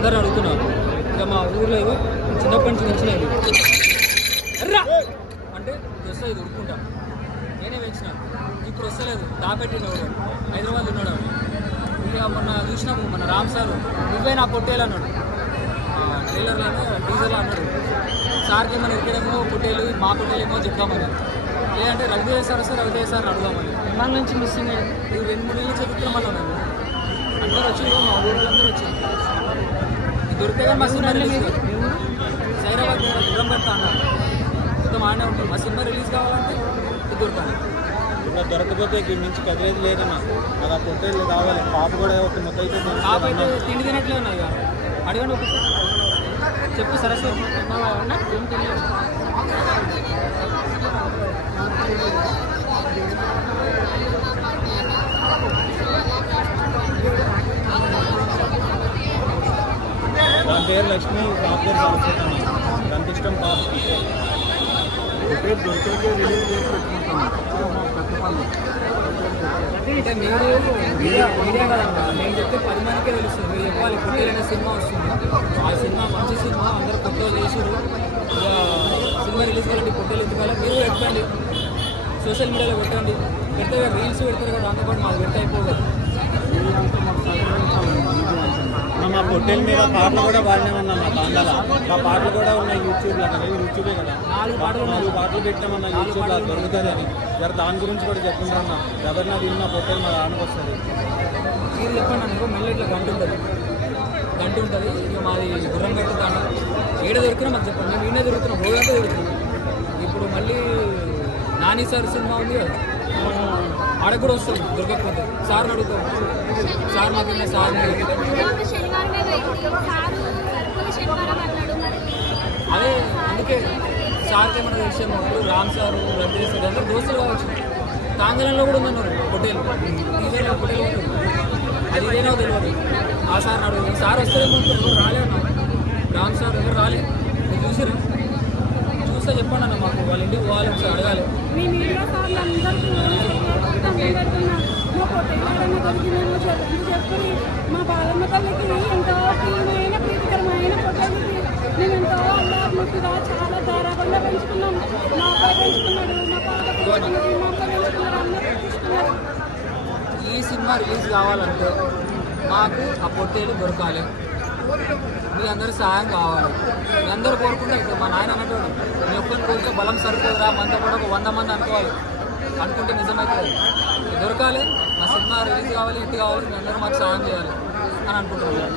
అందరూ అడుగుతున్నారు. ఇక మా ఊర్లో ఏదో చిన్నప్పటి నుంచి పెంచినది ఎర్రా అంటే వస్తుంది ఉడుకుంటా నేనే పెంచినాను. ఇప్పుడు వస్తలేదు దాపెట్టిన ఎవరు హైదరాబాద్ ఉన్నాడు. ఇక మొన్న చూసినాము మన రామ్ సార్ నువ్వే నా పొట్టేలు అన్నాడు. ట్రైలర్లోనే డీజల్ అన్నాడు. సార్కి ఏమైనా ఎక్కడేమో పొట్టేలు మా పొట్టేలేమో చెప్తామని, లేదంటే రవితేజ సార్ వస్తే రవితేజ సార్ అడుగుదామని. మన నుంచి మిస్సింగ్ అయ్యింది. ఇది 2-3 నెలలు చదువుతున్నాం అన్నాం మేము. అందరూ వచ్చి మా ఊళ్ళందరూ వచ్చారు. దొరికితే కానీ మా సినిమా రిలీజ్ సైరాబాద్ దూరం పెడతా అన్నారు. మొత్తం ఆడే ఉంటుంది. మా సినిమా రిలీజ్ కావాలంటే ఇది దొరకాలి. ఇప్పుడు దొరకపోతే ఇక్కడ నుంచి కదిలేదు లేదన్నా. అది ఆ పొట్టేళ్ళు కావాలి. పాప కూడా ఒక మొత్తం అయితే పాప అయితే తిండి తినట్లే ఉన్నాయి. ఇక అడగండి ఒకసారి చెప్పు సరస్వతి ఏం తెలియదు. దాని పేరు లక్ష్మి, పాప పేరు సరస్వతి అన్న. దానికి ఇష్టం పాపకి. దొరికే రిలీజ్ చేసి పెట్టుకుంటాం. అంటే మీరు మీడియా కదమ్మా, నేను చెప్తే 10 మందికే తెలుస్తుంది. మీరు చెప్పాలి పొట్టేలనే సినిమా వస్తుంది. ఆ సినిమా మంచి సినిమా, అందరూ కొత్తగా చేసారు. ఇక సినిమా రిలీజ్ కావాలంటే పొట్టేలు ఎత్తుకోవాలి. మీరు పెట్టండి, సోషల్ మీడియాలో పెట్టండి. పెడితే రీల్స్ పెడతారు కదా, అందుబాటు మాకు పెడితే అయిపోదు. మా పొట్టేల మీద పాటలు కూడా బాగానే ఉన్నాం. మా తాండాల మా పాటలు కూడా ఉన్నాయి యూట్యూబ్లో. యూట్యూబే కదా 4 పాటలు పెట్టామన్నా యూట్యూబ్లో దొరుకుతుంది అని. జర దాని గురించి కూడా చెప్పుకుంటున్నా. ఎవరినా తిన్నా పొట్టేలు మా దానికి వస్తుంది. మీరు చెప్పండి అనుకో, మెల్ల ఇట్లా గంట ఉంటుంది. ఇక మాది గుర్రం గట్టు తాండ. ఏడ దొరికినా మాకు చెప్పండి. మేము ఈయనే దొరుకుతున్నాం, రోజంతా దొరుకుతున్నాం. ఇప్పుడు మళ్ళీ నాని సార్ సినిమా ఉంది కదా, ఆడకు కూడా వస్తుంది. దొరకకపోతే సార్ని అడుగుతాం. సార్ మాకు సార్ అదే అందుకే సార్కి ఏమన్నా విషయం రామ్ సార్ రవి సార్ అందరూ దోస్తులు కావచ్చు. కాంగలంలో కూడా ఉందన్నారు పొట్టేలు. ఇదేనా పొట్టేలు ఉంటుంది, అది ఇదేనా తెలియదు. ఆ సార్ని అడుగు. సార్ వస్తేమో రాలేనా రామ్ సార్ ఎవరు రాలే. మీరు చూసారా? చూస్తే చెప్పండి అన్న, మాకు వాళ్ళ ఇంటికి పోవాలి, ఒకసారి అడగాలి. మా బాలమ్మ తల్లికి ఎంతో ప్రియమైన ప్రీతికరమైన పొట్టేళ్ళకి మేము ఎంతో అల్లారుగా చాలా ధారాళంగా పెంచుకున్నాము. మా అబ్బాయి పెంచుకున్నాడు, మా పాప పెంచుకున్నాడు, మా అబ్బాయి పెంచుకున్నారు, అందరూ పెంచుకున్నారు. ఈ సినిమా రిలీజ్ కావాలంటే మాకు ఆ పొట్టేలు దొరకాలి. మీ అందరూ సహాయం కావాలి. మీ అందరూ కోరుకుంటే ఇప్పుడు మా నాయన అన్నట్టు మీ ఒక్కరిని కోరితే బలం సరిపోదురా, మనతో కూడా ఒక 100 మంది అనుకోవాలి. అనుకుంటే నిజమైతుంది. దొరకాలి, మా సినిమా రిలీజ్ కావాలి, ఇంటి కావాలి, మీ అందరూ మాకు సహాయం చేయాలి అని అనుకుంటున్నాను.